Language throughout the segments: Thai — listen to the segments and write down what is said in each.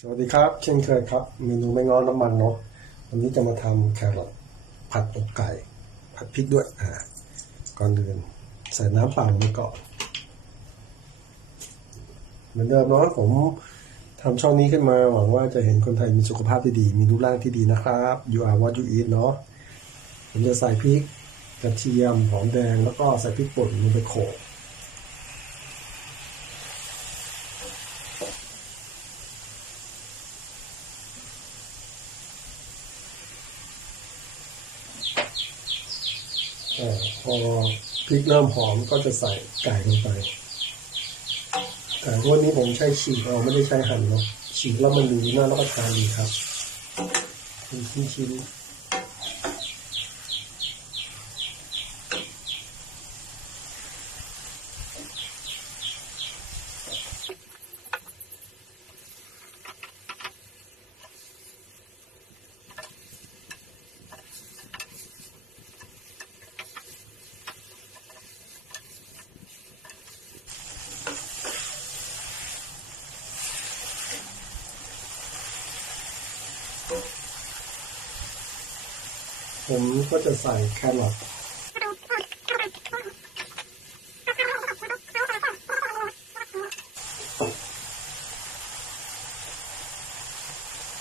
สวัสดีครับ เช่นเคยครับ เมนูไม่ง้อน้ำมันเนาะวันนี้จะมาทำแครอทผัดอกไก่ ผัดพริกด้วยอ่าก่อนอื่นใส่น้ำเปล่าลงไปก่อนเหมือนเดิมเนาะผมทำช่องนี้ขึ้นมาหวังว่าจะเห็นคนไทยมีสุขภาพที่ดี มีรูปร่างที่ดีนะครับ you are what you eat เนาะผมจะใส่พริกกระเทียมหอมแดงแล้วก็ใส่พริกป่นลงไปโขลก พอพริกเริ่มหอมก็จะใส่ไก่ลงไปไก่พวกนี้ผมใช้ฉีกเอาไม่ได้ใช้หั่นเนาะฉีกแล้วมันดีน่ารับประทานดีครับชิ้นชิ้น ผมก็จะใส่แครอท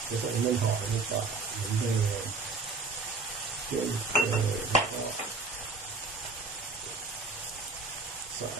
จะใส่เม่นหอมลงไปเหมือนเดิมเช่นเคยแล้วก็ใส่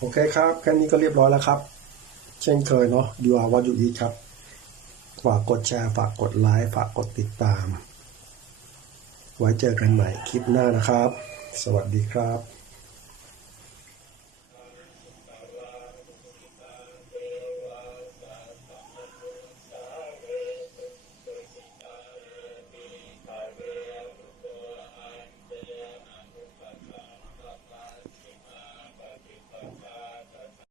โอเคครับแค่นี้ก็เรียบร้อยแล้วครับ เช่นเคยเนาะ you are what you eat ครับ ฝากกดแชร์ฝากกดไลค์ฝากกดติดตาม ไว้เจอกันใหม่คลิปหน้านะครับ สวัสดีครับ